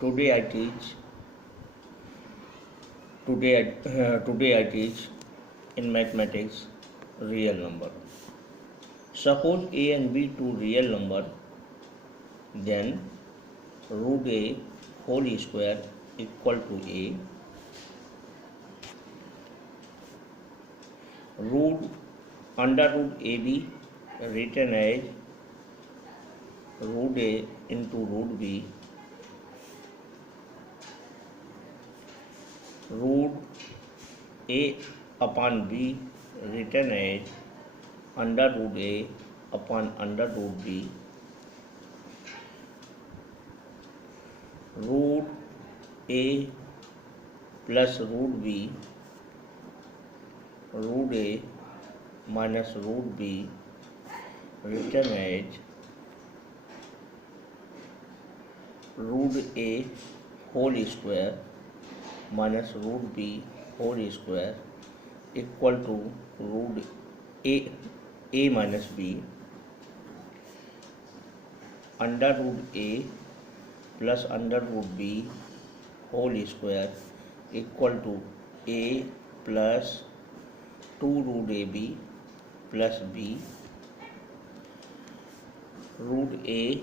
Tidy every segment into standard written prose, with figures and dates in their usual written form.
Today I teach. Today I teach in mathematics real number. Suppose a and b two real number, then root a whole square equal to a. Root under root ab written as root a into root b. Root a upon b written as under root a upon under root b. Root a plus root b, root a minus root b written as root a whole square minus root b whole square equal to root a minus b under root a plus under root b whole square equal to a plus 2 root ab plus b. Root a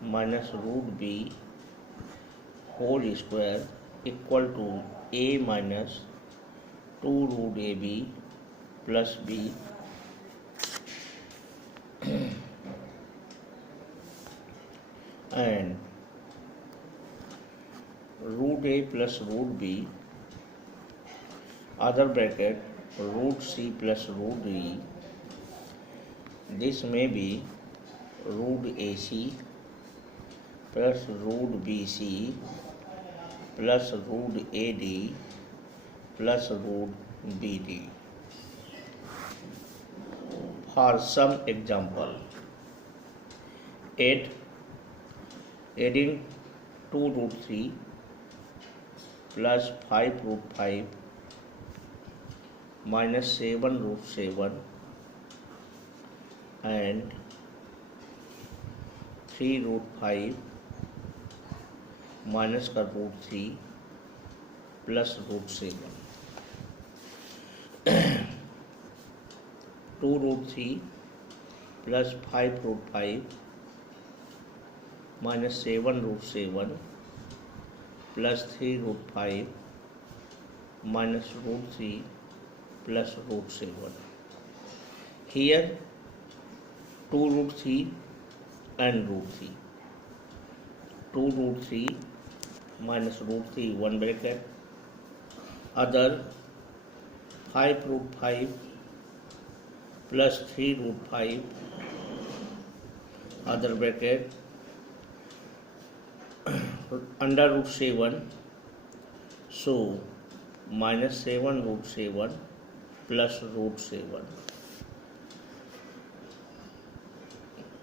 minus root b whole square equal to a minus 2 root ab plus b. And root a plus root b other bracket root c plus root e. This may be root ac plus root bc plus root ad plus root bd. For some example, adding 2 root 3 plus 5 root 5 minus 7 root 7 and 3 root 5 minus का root 3 plus root 7. 2 root 3 plus 5 root 5 minus 7 root 7 plus 3 root 5 minus root 3 plus root 7. Here 2 root 3 and root 3. 2 root 3 minus root 3 one bracket. Other 5 root 5 plus 3 root 5 other bracket under root 7. So minus 7 root 7 plus root 7.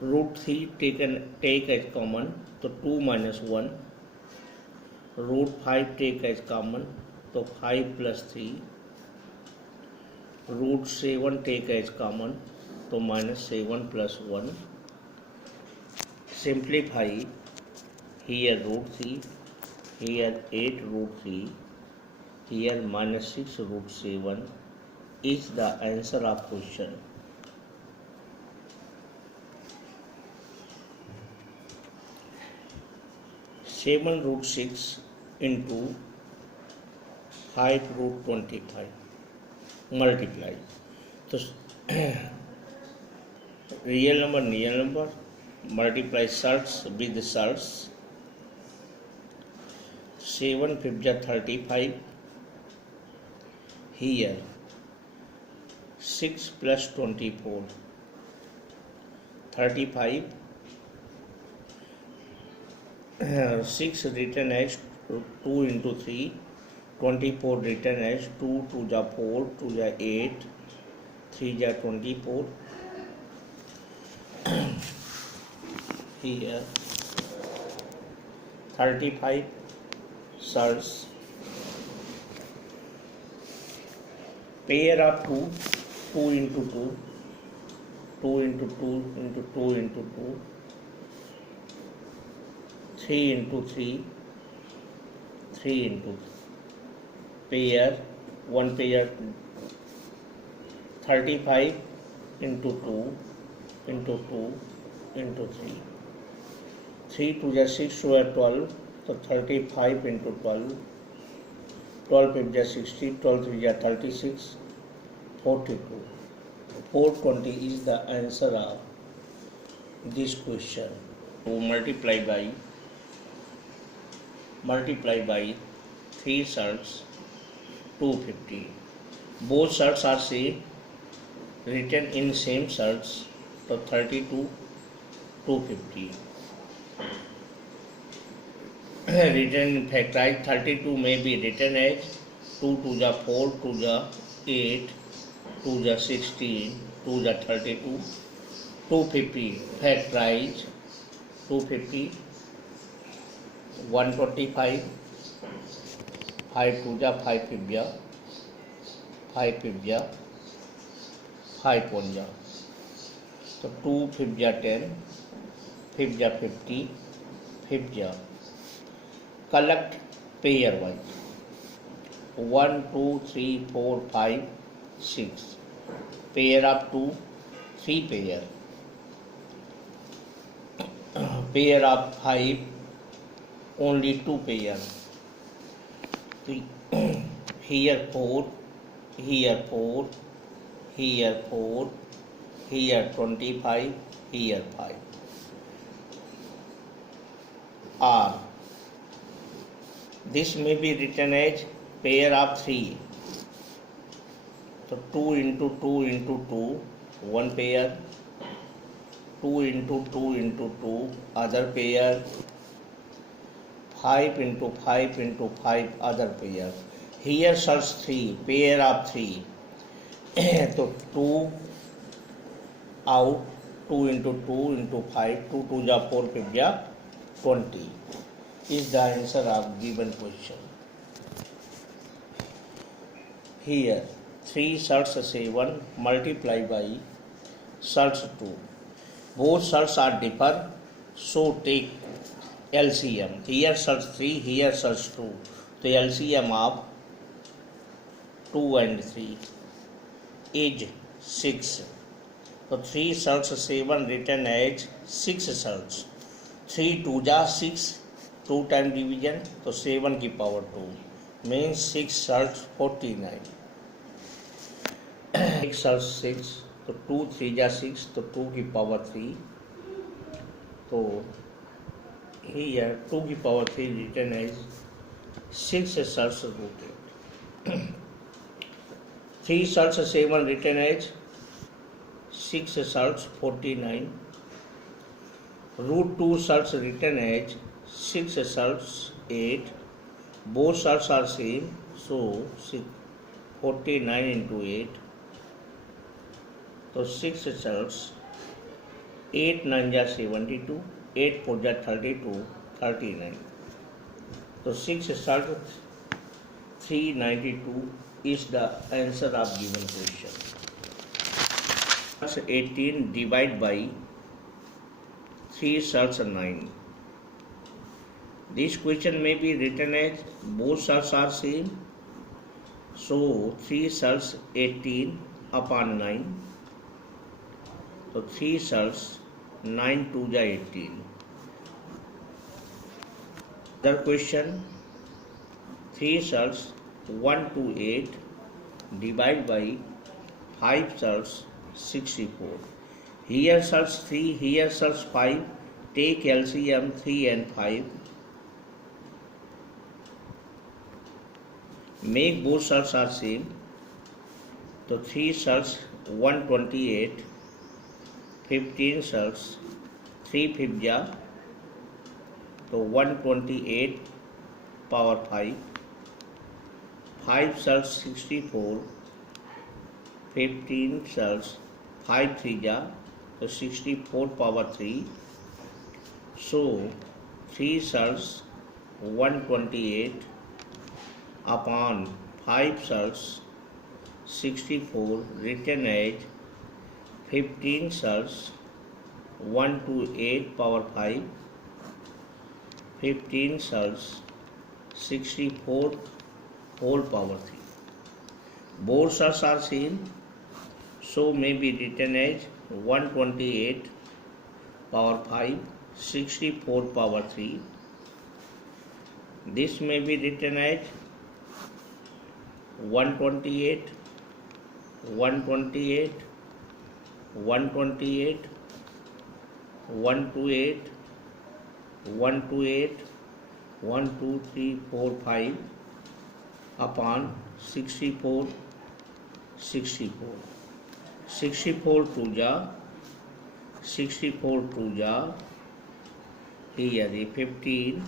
Root 3 take as common, so 2 minus 1. Root 5 take as common, so 5 plus 3. Root 7 take as common, so minus 7 plus 1. Simplify, here root 3, here 8 root 3, here minus 6 root 7 is the answer of question. Seven root 6 into 5 root 25 multiply. So real number multiply salts with the salts. 7 5 35. Here 6 plus 24 35. 6 written as 2 into 3, 24 written as 2 to the 4, 2 the 8, 3 the 24. Here 35 cells. Pair of 2, 2 into 2, 2 into 2 into 2 into 2, 3 into 3, 3 into pair, one pair 35 into 2 into 2 into 3. 3 to the 6 to 12, so 35 into 12. 12 is the 60, 12 is the 36, 42. 420 is the answer of this question. To multiply by 3 shirts, 250. Both shirts are same, written in same shirts, so 32, 250. Written in factorize, 32 may be written as 2 to the 4 to the 8 to the 16 to the 32. 250 factorize, 250, 125, 5 to the 5 fifths, 5 fifths, 5 1. So 2 fifths 10, fifths 50, fifths. Collect pair wise. 1, 2, 3, 4, 5, 6. Pair of 2, 3 pair. Pair of 5, only 2 pair. Here 4, here 4, here 4, here 25, here 5. Or this may be written as pair of 3. So 2 into 2 into 2, one pair. 2 into 2 into 2, other pair. 5 into 5 into 5, other pair. Here search 3, pair of 3. So 2 out, 2 into 2 into 5, 2 to the 4 fifths, 20 is the answer of given question. Here 3 search 7 multiply by search 2. Both search are differ, so take LCM. Here search 3, here search 2. The LCM of 2 and 3 is 6. So 3 search 7 written as 6 search. 3 to the 6, 2 time division, so 7 की power 2 means 6 search 49. 6 search 6, तो 2 3 जा 6, तो 2 की power 3. तो here 2 की power 3 written as 6 search root 8. 3 search 7 written as 6 search 49. Root 2 search written as 6 search 8. Both search are same, so 49 into 8. So 6 search 8 9 ja 72, 8 4 ja 32, 39. So 6 search 392 is the answer of given question. 18 divide by 3 search 9. This question may be written as both search are same, so 3 search 18 upon 9. So 3 search 9 to the 18. Other question 3 search 1 to 8 divide by 5 search 64. Here search 3, here search 5. Take LCM 3 and 5. Make both search are same. So 3 search 128. 15 search 3 fifths. So 128 power 5. 5 search 64. 15 search 5 3 so 64 power 3. So 3 search 128 upon 5 search 64 written as 15 search 1 to 8 power 5. 15 search 64 whole power 3. Both sides are same, so may be written as 128 power 5, 64 power 3. This may be written as 128, 128, 128, 128, 128, 1, 2, 3, 4, 5 upon 64, 64. 64 to ja, 64 to ja, here the 15,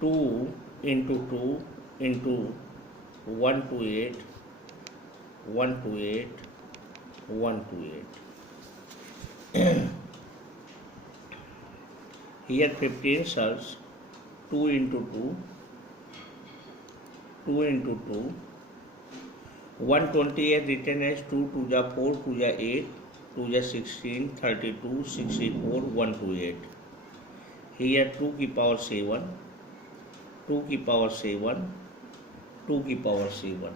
2 into 2 into 1 to 8, 1 to 8, 1 to 8. Here 15 cells, 2 into 2, 2 into 2, 128 written as 2 to the 4 to the 8, 2 the 16, 32, 64, 1 to 8. Here 2 की power 7, 2 की power 7, 2 की power 7.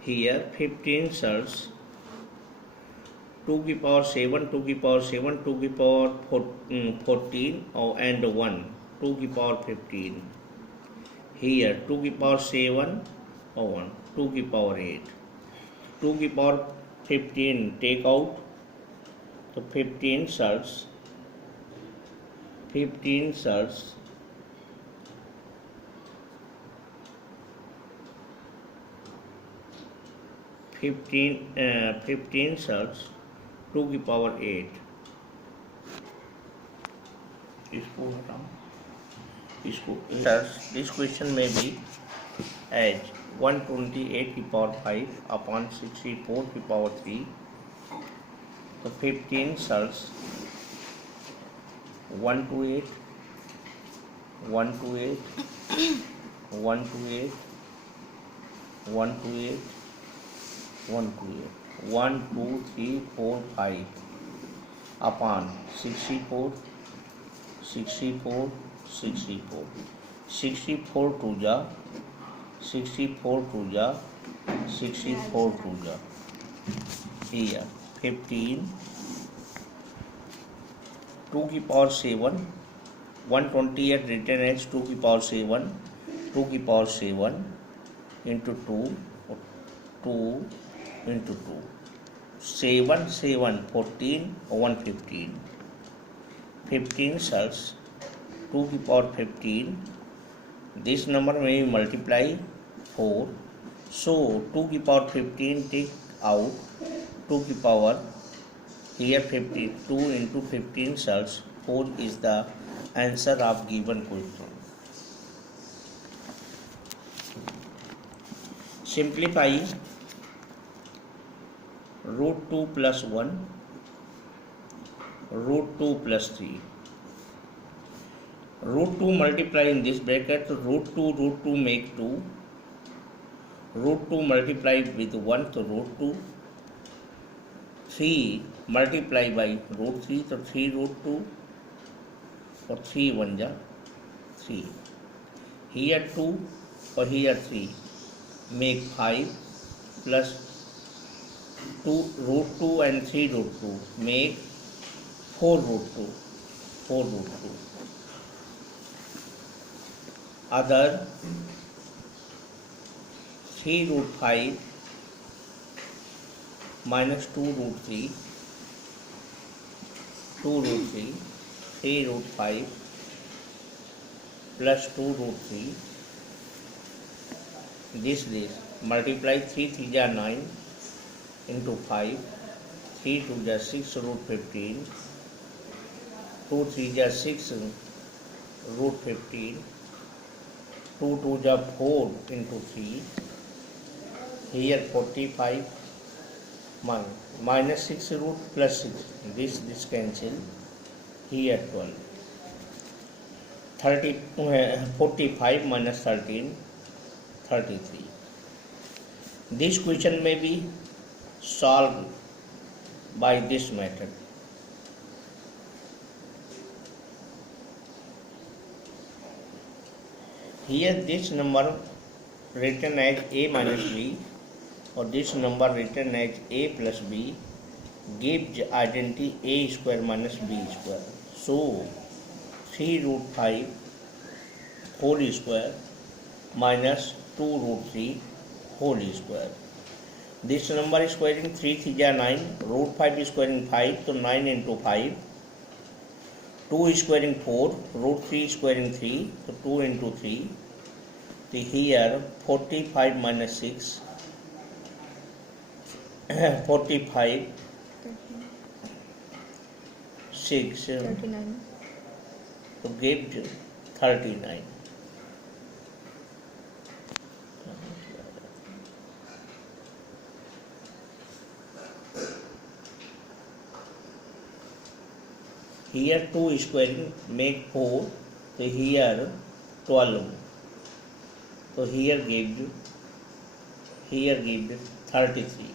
Here 15 cells, 2 की power 7, 2 की power 7, 2 की power 14 and 1, 2 की power 15. Here 2 की power 7 or 1, 2 की power 8. 2 की power 15 take out, so 15 cells, 15 cells, 15 cells, 2 की power 8. इसको हटाओ, इसको this question may be as 128 की power 5 upon 64 की power 3. तो 15 cells, 1 to 8, 1 to 8, 1 to 8, 1 to 8, 1 to 8, 1, 2, 3, 4, 5 upon 64, 64, 64, 64 to ja, 64 to ja, 64 to ja. Here 15, 2 की power 7, 128 written as 2 की power 7, 2 की power 7 into 2, 2 into 2, 7, 7, 14, 115. 15 cells, 2 की power 15. This number may multiply 4. So 2 की power 15 take out, 2 की power here 52 into 15 cells, 4 is the answer of given question. Simplify root 2 plus 1, root 2 plus 3. Root 2 multiply in this bracket, root 2 make 2. Root 2 multiply with 1, so root 2. 3 multiply by root 3, so 3 root 2, or 3 1 ja 3. Here 2 or here 3 make 5 plus 2 root 2 and 3 root 2 make 4 root 2, 4 root 2. Other 3 root 5 minus 2 root 3, 2 root 3, 3 root 5 plus 2 root 3. This multiply 3 3 ja 9 into 5, 3 2 ja 6 root 15, 2 3 ja 6 root 15, 2 2 ja 4 into 3. Here 45 minus 6 root plus 6, this cancel. Here 12, 45 minus 13, 33. This question may be solved by this method. Here this number written as a minus b or this number written as a plus b gives identity a square minus b square. So 3 root 5 whole square minus 2 root 3 whole square. This number is squaring 3 3 9, root 5 is squaring 5, so 9 into 5. 2 is squaring 4, root 3 is squaring 3, so 2 into 3. So here 45 minus 6, 45, 6, 39. so gives 39. Here 2 squaring make 4, so here 12. So here gives 33.